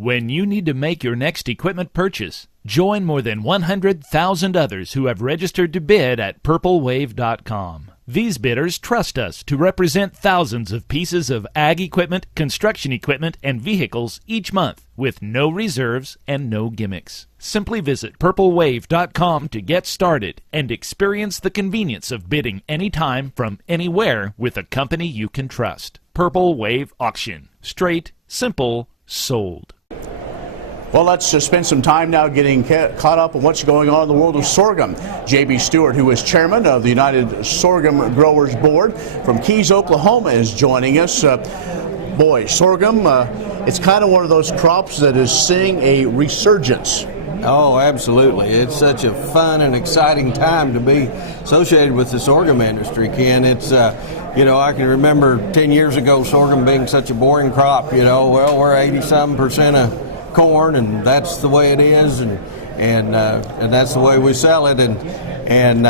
When you need to make your next equipment purchase, join more than 100,000 others who have registered to bid at purplewave.com. These bidders trust us to represent thousands of pieces of ag equipment, construction equipment, and vehicles each month with no reserves and no gimmicks. Simply visit purplewave.com to get started and experience the convenience of bidding anytime from anywhere with a company you can trust. Purple Wave Auction. Straight, simple, sold. Well, let's just spend some time now getting caught up on what's going on in the world of sorghum. J.B. Stewart, who is chairman of the United Sorghum Growers Board from Keys, Oklahoma, is joining us. Boy, sorghum, it's kind of one of those crops that is seeing a resurgence. Oh, absolutely. It's such a fun and exciting time to be associated with the sorghum industry, Ken. It's, I can remember 10 years ago sorghum being such a boring crop. Well, we're 80-some% of corn, and that's the way it is, and that's the way we sell it. And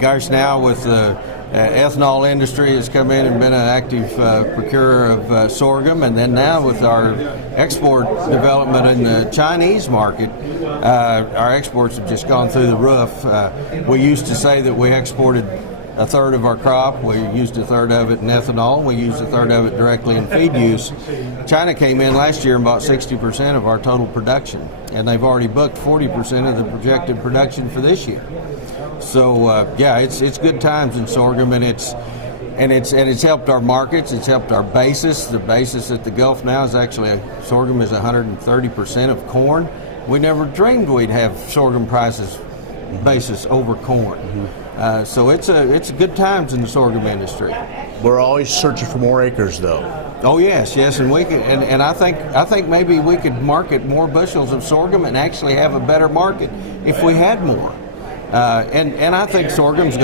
gosh, now with the ethanol industry has come in and been an active procurer of sorghum, and then now with our export development in the Chinese market, our exports have just gone through the roof. We used to say that we exported a third of our crop. We used a third of it in ethanol. We used a third of it directly in feed use. China came in last year and bought 60% of our total production, and they've already booked 40% of the projected production for this year. So it's good times in sorghum, and it's helped our markets. It's helped our basis. The basis at the Gulf now is actually sorghum is 130% of corn. We never dreamed we'd have sorghum prices basis over corn. So it's good times in the sorghum industry. We're always searching for more acres, though. Oh yes, and we can, and I think maybe we could market more bushels of sorghum and actually have a better market if we had more. And I think sorghum's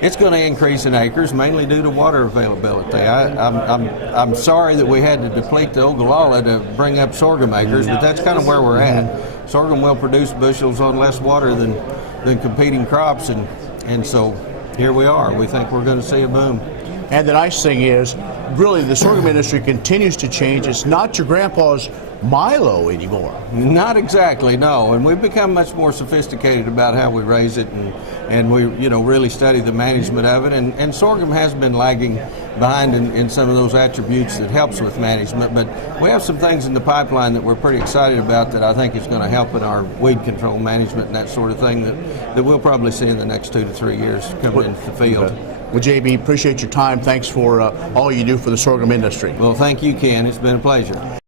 it's going to increase in acres, mainly due to water availability. I'm sorry that we had to deplete the Ogallala to bring up sorghum acres, but that's kind of where we're at. Sorghum will produce bushels on less water than competing crops, and so here we are. We think we're going to see a boom. And the nice thing is, really, the sorghum industry continues to change. It's not your grandpa's Milo anymore. Not exactly, no. And we've become much more sophisticated about how we raise it, and we really study the management of it. And sorghum has been lagging behind in some of those attributes that helps with management. But we have some things in the pipeline that we're pretty excited about that I think is going to help in our weed control management and that sort of thing that we'll probably see in the next 2 to 3 years coming into the field. Well, JB, appreciate your time. Thanks for all you do for the sorghum industry. Well, thank you, Ken. It's been a pleasure.